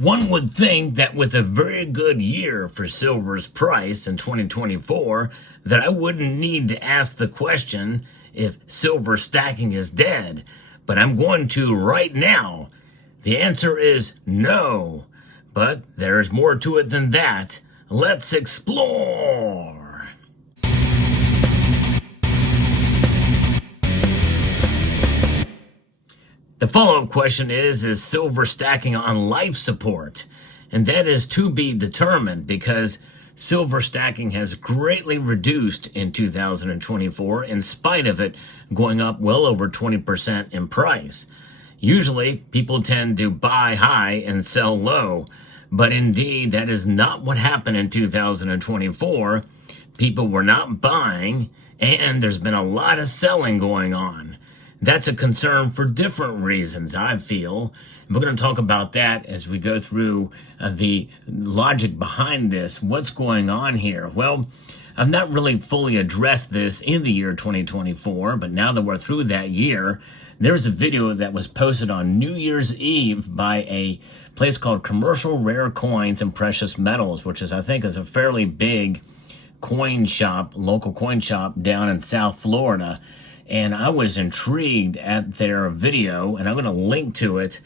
One would think that with a very good year for silver's price in 2024, that I wouldn't need to ask the question if silver stacking is dead, but I'm going to right now. The answer is no, but there's more to it than that. Let's explore. The follow-up question is silver stacking on life support? And that is to be determined because silver stacking has greatly reduced in 2024 in spite of it going up well over 20% in price. Usually, people tend to buy high and sell low, but indeed, that is not what happened in 2024. People were not buying, and there's been a lot of selling going on. That's a concern for different reasons, I feel. We're going to talk about that as we go through the logic behind this. What's going on here? Well, I've not really fully addressed this in the year 2024, but now that we're through that year, there's a video that was posted on New Year's Eve by a place called Commercial Rare Coins and Precious Metals, which is, I think, is a fairly big coin shop, local coin shop down in South Florida. And I was intrigued at their video, and I'm going to link to it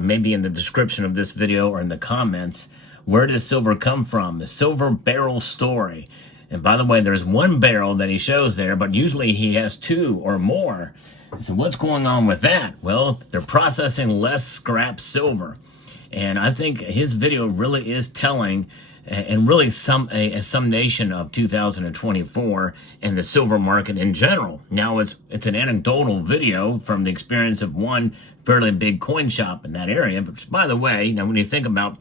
maybe in the description of this video or in the comments. Where does silver come from? The silver barrel story. And by the way, there's one barrel that he shows there, but usually he has two or more. So what's going on with that? Well, they're processing less scrap silver. And I think his video really is telling and really a summation of 2024 and the silver market in general. Now, it's an anecdotal video from the experience of one fairly big coin shop in that area. But by the way, when you think about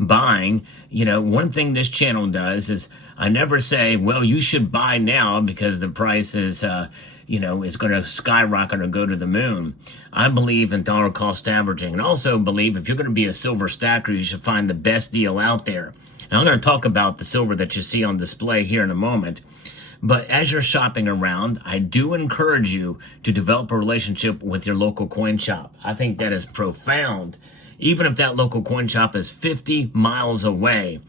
buying, one thing this channel does is I never say, well, you should buy now because the price is, is going to skyrocket or go to the moon. I believe in dollar cost averaging, and also believe if you're going to be a silver stacker, you should find the best deal out there. Now, I'm going to talk about the silver that you see on display here in a moment. But as you're shopping around, I do encourage you to develop a relationship with your local coin shop. I think that is profound. Even if that local coin shop is 50 miles away,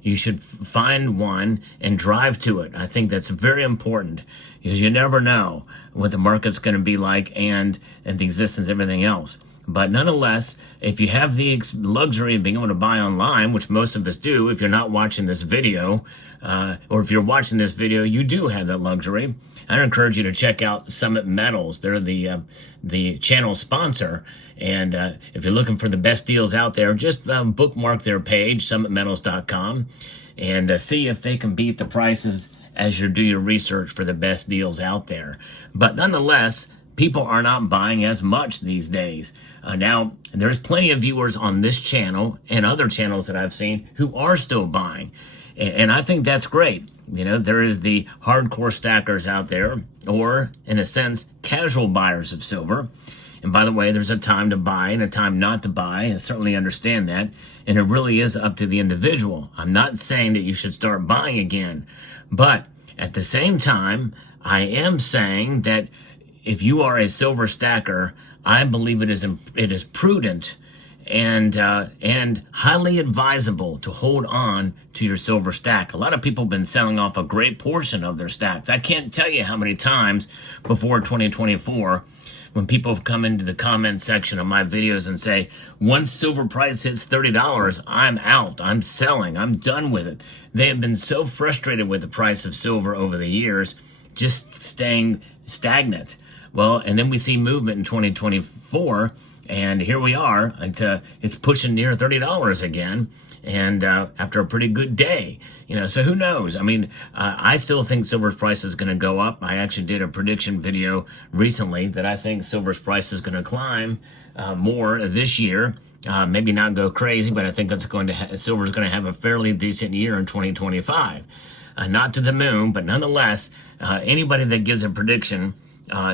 you should find one and drive to it. I think that's very important because you never know what the market's going to be like and the existence of everything else. But nonetheless, if you have the luxury of being able to buy online, which most of us do, if you're not watching this video, or if you're watching this video, you do have that luxury. I encourage you to check out Summit Metals. They're the channel sponsor. And if you're looking for the best deals out there, just bookmark their page, summitmetals.com, and see if they can beat the prices as you do your research for the best deals out there. But nonetheless, people are not buying as much these days. Now, there's plenty of viewers on this channel and other channels that I've seen who are still buying. And I think that's great. There is the hardcore stackers out there, or in a sense, casual buyers of silver. And by the way, there's a time to buy and a time not to buy. I certainly understand that. And it really is up to the individual. I'm not saying that you should start buying again. But at the same time, I am saying that if you are a silver stacker, I believe it is prudent and highly advisable to hold on to your silver stack. A lot of people have been selling off a great portion of their stacks. I can't tell you how many times before 2024 when people have come into the comment section of my videos and say, once silver price hits $30, I'm out, I'm selling, I'm done with it. They have been so frustrated with the price of silver over the years, just staying stagnant. Well, and then we see movement in 2024, and here we are. It's pushing near $30 again, and after a pretty good day. So who knows? I still think silver's price is going to go up. I actually did a prediction video recently that I think silver's price is going to climb more this year. Maybe not go crazy, but I think silver's going to have a fairly decent year in 2025. Not to the moon, but nonetheless, anybody that gives a prediction,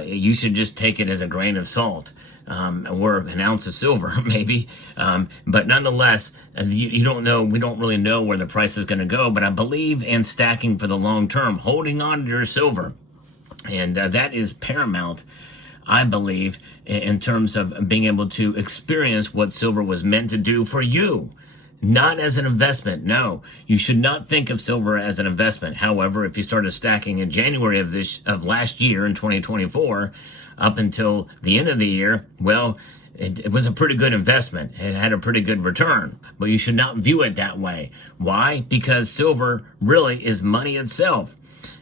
you should just take it as a grain of salt, or an ounce of silver, maybe. But nonetheless, you don't know, we don't really know where the price is going to go, but I believe in stacking for the long term, holding on to your silver. And that is paramount. I believe, in terms of being able to experience what silver was meant to do for you. Not as an investment. No, you should not think of silver as an investment. However, if you started stacking in January of last year in 2024 up until the end of the year, well, it was a pretty good investment. It had a pretty good return, but you should not view it that way. Why? Because silver really is money itself,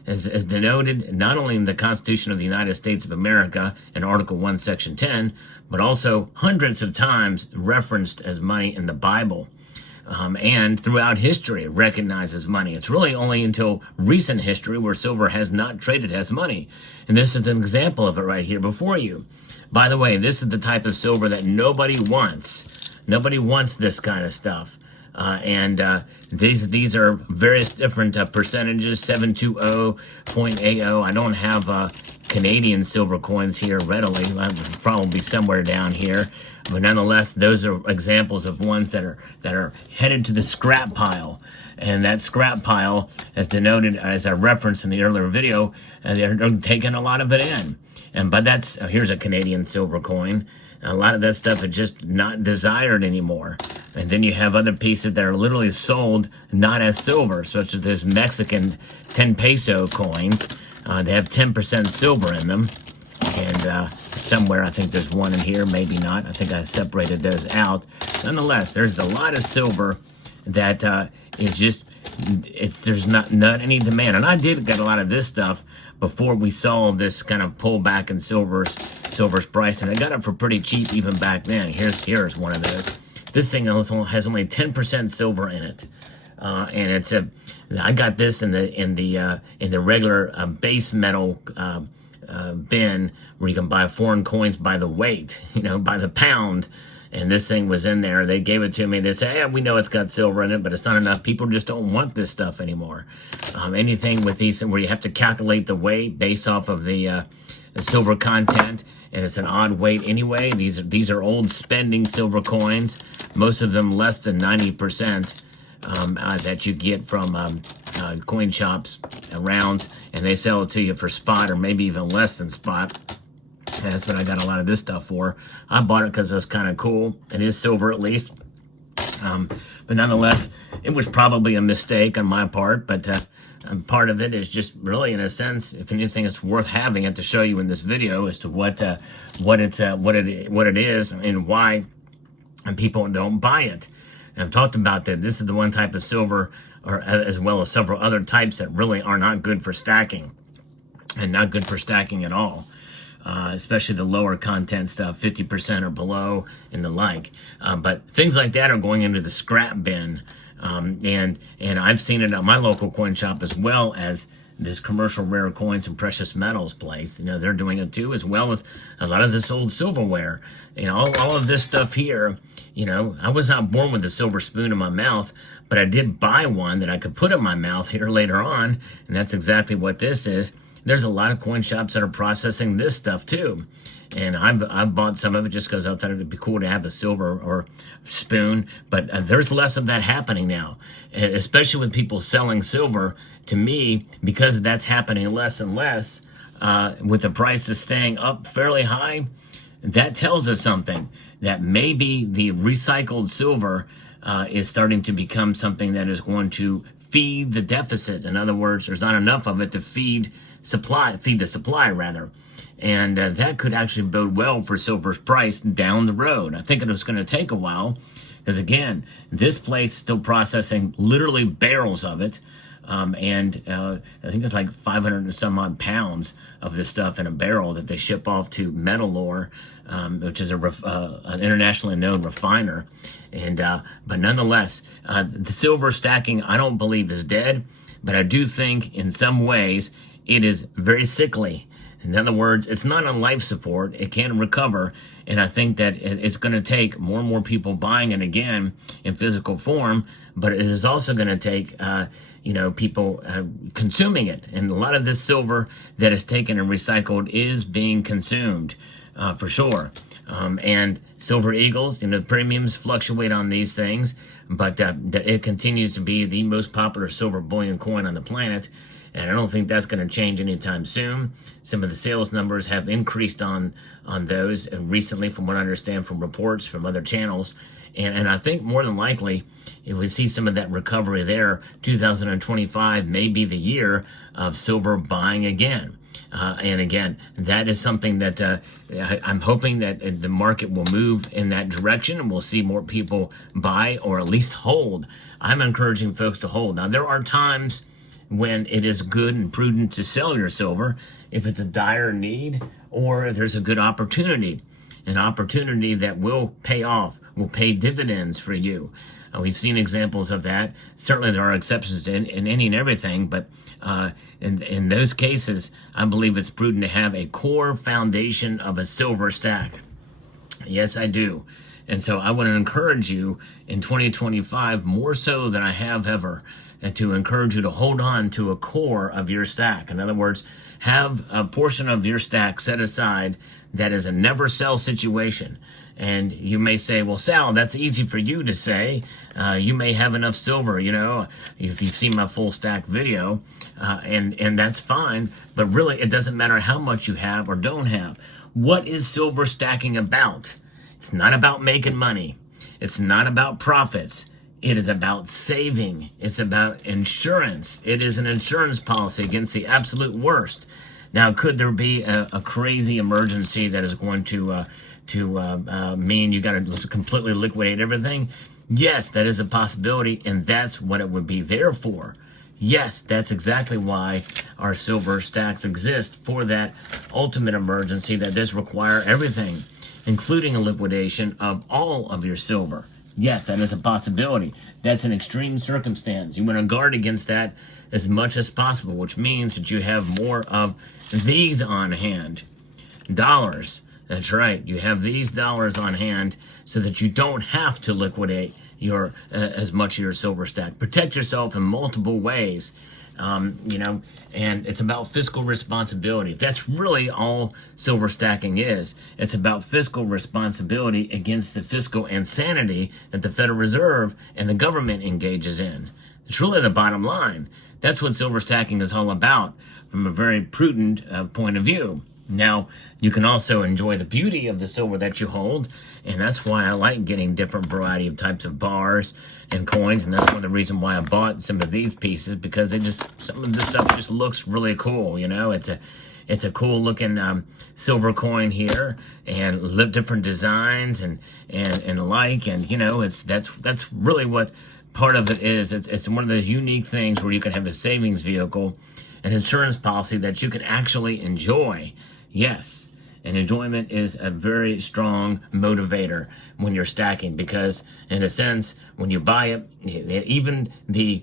as denoted not only in the Constitution of the United States of America in Article 1, Section 10, but also hundreds of times referenced as money in the Bible. And throughout history, it recognizes money. It's really only until recent history where silver has not traded as money. And this is an example of it right here before you. By the way, this is the type of silver that nobody wants. Nobody wants this kind of stuff. These are various different percentages, 720.80. I don't have Canadian silver coins here readily. I'll probably somewhere down here. But nonetheless, those are examples of ones that are headed to the scrap pile. And that scrap pile, as denoted, as I referenced in the earlier video, they're taking a lot of it in. And but here's a Canadian silver coin. A lot of that stuff is just not desired anymore. And then you have other pieces that are literally sold not as silver, such as those Mexican 10 peso coins. They have 10% silver in them. And somewhere, I think there's one in here, maybe not. I think I separated those out. Nonetheless, there's a lot of silver that is just, there's not any demand. And I did get a lot of this stuff before we saw this kind of pullback in silver's price. And I got it for pretty cheap even back then. Here's one of those. This thing also has only 10% silver in it. And I got this in the regular base metal bin where you can buy foreign coins by the weight, by the pound. And this thing was in there. They gave it to me. They said, we know it's got silver in it, but it's not enough. People just don't want this stuff anymore. Anything with these where you have to calculate the weight based off of the silver content, and it's an odd weight anyway. These are old spending silver coins, most of them less than 90% that you get from coin shops around, and they sell it to you for spot or maybe even less than spot. And that's what I got a lot of this stuff for. I bought it because it was kind of cool. It is silver at least. But nonetheless, it was probably a mistake on my part. But part of it is just really, in a sense, if anything, it's worth having it to show you in this video as to what it is and why people don't buy it. And I've talked about that. This is the one type of silver, or as well as several other types that really are not good for stacking, and not good for stacking at all. Especially the lower content stuff, 50% or below, and the like. But things like that are going into the scrap bin. And I've seen it at my local coin shop, as well as this commercial rare coins and precious metals place. They're doing it too, as well as a lot of this old silverware. All of this stuff here. I was not born with a silver spoon in my mouth, but I did buy one that I could put in my mouth here later on, and that's exactly what this is. There's a lot of coin shops that are processing this stuff too. And I've bought some of it just because I thought it'd be cool to have a silver or spoon. But there's less of that happening now, especially with people selling silver. To me, because that's happening less and less, with the prices staying up fairly high, that tells us something, that maybe the recycled silver is starting to become something that is going to feed the deficit. In other words, there's not enough of it to feed the supply rather. And that could actually bode well for silver's price down the road. I think it was going to take a while because, again, this place is still processing literally barrels of it. I think it's like 500 and some odd pounds of this stuff in a barrel that they ship off to Metalor, which is an internationally known refiner. But nonetheless, the silver stacking, I don't believe is dead, but I do think in some ways it is very sickly. In other words, it's not on life support. It can recover. And I think that it's going to take more and more people buying it again in physical form, but it is also going to take, people consuming it. And a lot of this silver that is taken and recycled is being consumed, for sure. And Silver Eagles, premiums fluctuate on these things, but it continues to be the most popular silver bullion coin on the planet. and I don't think that's going to change anytime soon. Some of the sales numbers have increased on those and recently, from what I understand from reports from other channels. And I think more than likely, if we see some of that recovery there, 2025 may be the year of silver buying again. And again, that is something that I'm hoping that the market will move in that direction, and we'll see more people buy or at least hold. I'm encouraging folks to hold. Now, there are times when it is good and prudent to sell your silver if it's a dire need or if there's a good opportunity, an opportunity that will pay off, will pay dividends for you. We've seen examples of that. Certainly there are exceptions in any and everything, but in those cases, I believe it's prudent to have a core foundation of a silver stack. Yes, I do. And so I want to encourage you in 2025, more so than I have ever, and to encourage you to hold on to a core of your stack. In other words, have a portion of your stack set aside that is a never sell situation. And you may say, well, Sal, that's easy for you to say. You may have enough silver, if you've seen my full stack video, and that's fine. But really, it doesn't matter how much you have or don't have. What is silver stacking about? It's not about making money. It's not about profits. It is about saving. It's about insurance. It is an insurance policy against the absolute worst. Now, could there be a crazy emergency that is going to mean you got to completely liquidate everything? Yes, that is a possibility, and that's what it would be there for. Yes, that's exactly why our silver stacks exist, for that ultimate emergency that does require everything, including a liquidation of all of your silver. Yes, that is a possibility. That's an extreme circumstance. You want to guard against that as much as possible, which means that you have more of these on hand. Dollars. That's right. You have these dollars on hand so that you don't have to liquidate your as much of your silver stack. Protect yourself in multiple ways. And it's about fiscal responsibility. That's really all silver stacking is. It's about fiscal responsibility against the fiscal insanity that the Federal Reserve and the government engages in. It's really the bottom line. That's what silver stacking is all about from a very prudent point of view. Now, you can also enjoy the beauty of the silver that you hold, and that's why I like getting different variety of types of bars and coins, and that's one of the reasons why I bought some of these pieces, because some of this stuff just looks really cool. It's a cool looking silver coin here, and different designs and that's really what part of it is. It's one of those unique things where you can have a savings vehicle, an insurance policy that you can actually enjoy. Yes, and enjoyment is a very strong motivator when you're stacking, because in a sense, when you buy it, even the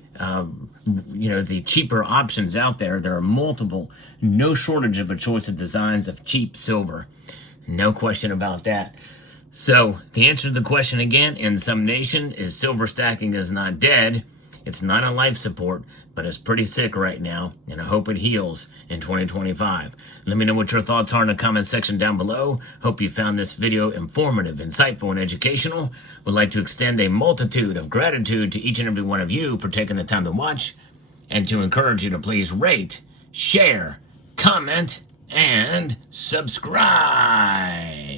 cheaper options out there are multiple, no shortage of a choice of designs of cheap silver. No question about that. So the answer to the question again, in some nation, is silver stacking is not dead. It's not on life support, but it's pretty sick right now, and I hope it heals in 2025. Let me know what your thoughts are in the comment section down below. Hope you found this video informative, insightful, and educational. Would like to extend a multitude of gratitude to each and every one of you for taking the time to watch, and to encourage you to please rate, share, comment, and subscribe.